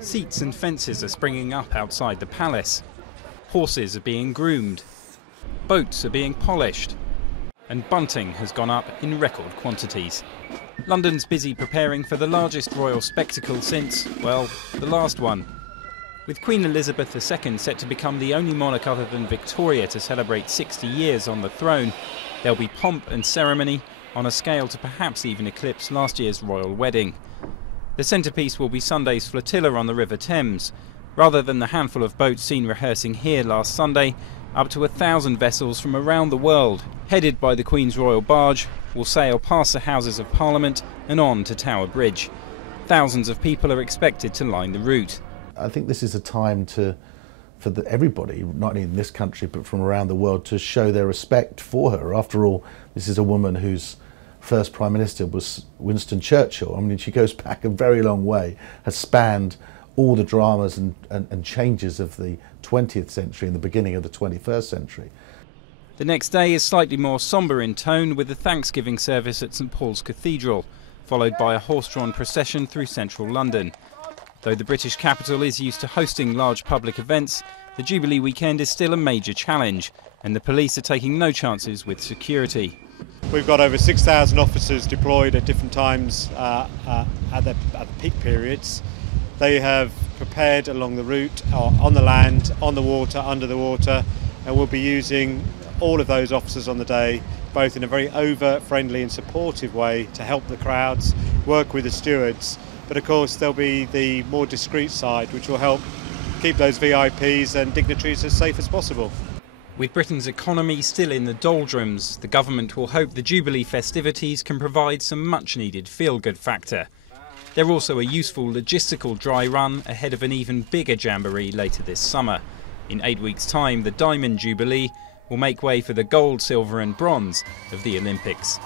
Seats and fences are springing up outside the palace. Horses are being groomed. Boats are being polished. And bunting has gone up in record quantities. London's busy preparing for the largest royal spectacle since, well, the last one. With Queen Elizabeth II set to become the only monarch other than Victoria to celebrate 60 years on the throne, there'll be pomp and ceremony on a scale to perhaps even eclipse last year's royal wedding. The centrepiece will be Sunday's flotilla on the River Thames. Rather than the handful of boats seen rehearsing here last Sunday, up to 1,000 vessels from around the world, headed by the Queen's royal barge, will sail past the Houses of Parliament and on to Tower Bridge. Thousands of people are expected to line the route. I think this is a time for everybody, not only in this country but from around the world, to show their respect for her. After all, this is a woman whose first Prime Minister was Winston Churchill. I mean, she goes back a very long way, has spanned all the dramas and changes of the 20th century and the beginning of the 21st century. The next day is slightly more sombre in tone, with the Thanksgiving service at St Paul's Cathedral, followed by a horse-drawn procession through central London. Though the British capital is used to hosting large public events, the Jubilee weekend is still a major challenge, and the police are taking no chances with security. We've got over 6,000 officers deployed at different times at the peak periods. They have prepared along the route, on the land, on the water, under the water, and we'll be using all of those officers on the day, both in a very overt, friendly and supportive way to help the crowds, work with the stewards. But of course there'll be the more discreet side, which will help keep those VIPs and dignitaries as safe as possible. With Britain's economy still in the doldrums, the government will hope the Jubilee festivities can provide some much-needed feel-good factor. They're also a useful logistical dry run ahead of an even bigger jamboree later this summer. In 8 weeks' time, the Diamond Jubilee will make way for the gold, silver and bronze of the Olympics.